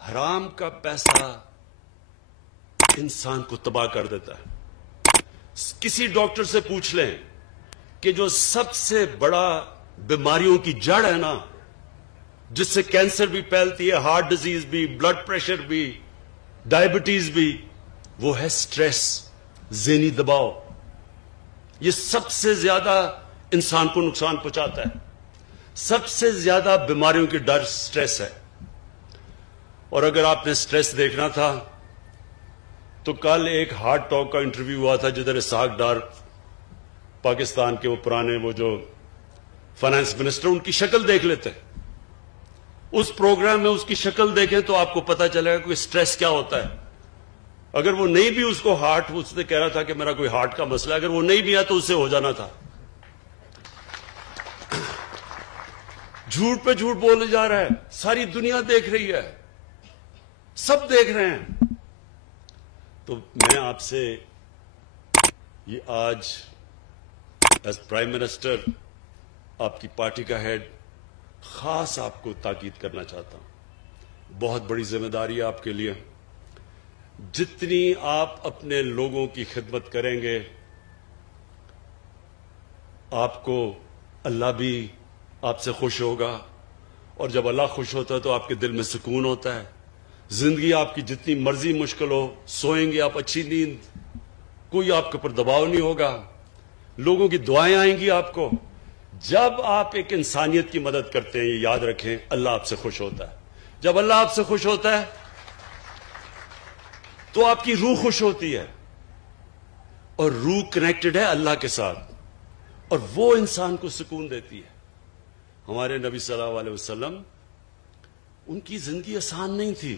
حرام کا پیسہ انسان کو تباہ کر دیتا ہے. کسی ڈاکٹر سے پوچھ لیں کہ جو سب سے بڑا بیماریوں کی جڑ ہے نا، جس سے کینسر بھی پھیلتی ہے، ہارٹ ڈیزیز بھی، بلڈ پریشر بھی، ڈائبٹیز بھی، وہ ہے سٹریس، ذہنی دباؤ. یہ سب سے زیادہ انسان کو نقصان پہنچاتا ہے. سب سے زیادہ بیماریوں کی ڈر سٹریس ہے. اور اگر آپ نے سٹریس دیکھنا تھا تو کل ایک ہارٹ ٹاک کا انٹرویو ہوا تھا جدھر اسحاق ڈار پاکستان کے وہ پرانے وہ جو فائنانس منسٹر، ان کی شکل دیکھ لیتے. اس پروگرام میں اس کی شکل دیکھیں تو آپ کو پتا چلے گا کہ سٹریس کیا ہوتا ہے. اگر وہ نہیں بھی اس کو ہارٹ، اس نے کہہ رہا تھا کہ میرا کوئی ہارٹ کا مسئلہ ہے، اگر وہ نہیں بھی ہے تو اس سے ہو جانا تھا. جھوٹ پہ جھوٹ بولے جا رہا ہے، ساری دنیا دیکھ رہی ہے، سب دیکھ رہے ہیں. تو میں آپ سے یہ آج ایز پرائم منسٹر، آپ کی پارٹی کا ہیڈ، خاص آپ کو تاکید کرنا چاہتا ہوں. بہت بڑی ذمہ داری ہے آپ کے لیے. جتنی آپ اپنے لوگوں کی خدمت کریں گے، آپ کو اللہ بھی آپ سے خوش ہوگا، اور جب اللہ خوش ہوتا ہے تو آپ کے دل میں سکون ہوتا ہے. زندگی آپ کی جتنی مرضی مشکل ہو، سوئیں گے آپ اچھی نیند، کوئی آپ کے اوپر دباؤ نہیں ہوگا، لوگوں کی دعائیں آئیں گی آپ کو. جب آپ ایک انسانیت کی مدد کرتے ہیں، یہ یاد رکھیں، اللہ آپ سے خوش ہوتا ہے. جب اللہ آپ سے خوش ہوتا ہے تو آپ کی روح خوش ہوتی ہے، اور روح کنیکٹڈ ہے اللہ کے ساتھ، اور وہ انسان کو سکون دیتی ہے. ہمارے نبی صلی اللہ علیہ وسلم، ان کی زندگی آسان نہیں تھی.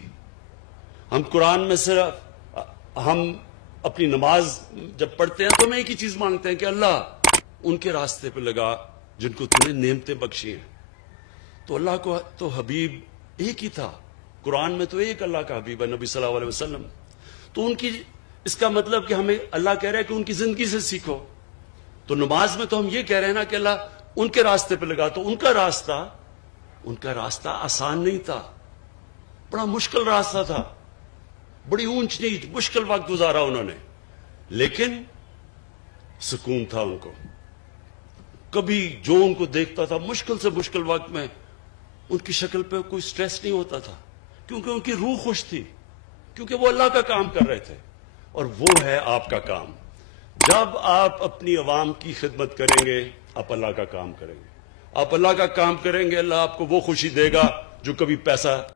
ہم قرآن میں صرف ہم اپنی نماز جب پڑھتے ہیں تو ہم ایک ہی چیز مانگتے ہیں کہ اللہ ان کے راستے پہ لگا جن کو تم نے نعمتیں بخشی ہیں. تو اللہ کو تو حبیب ایک ہی تھا، قرآن میں تو ایک اللہ کا حبیب ہے نبی صلی اللہ علیہ وسلم. تو ان کی، اس کا مطلب کہ ہمیں اللہ کہہ رہا ہے کہ ان کی زندگی سے سیکھو. تو نماز میں تو ہم یہ کہہ رہے ہیں نا کہ اللہ ان کے راستے پہ لگا. تو ان کا راستہ آسان نہیں تھا، بڑا مشکل راستہ تھا، بڑی اونچ نیچ مشکل وقت گزارا انہوں نے، لیکن سکون تھا ان کو. کبھی جو ان کو دیکھتا تھا مشکل سے مشکل وقت میں، ان کی شکل پہ کوئی سٹریس نہیں ہوتا تھا، کیونکہ ان کی روح خوش تھی، کیونکہ وہ اللہ کا کام کر رہے تھے. اور وہ ہے آپ کا کام. جب آپ اپنی عوام کی خدمت کریں گے، آپ اللہ کا کام کریں گے. آپ اللہ کا کام کریں گے، اللہ آپ کو وہ خوشی دے گا جو کبھی پیسہ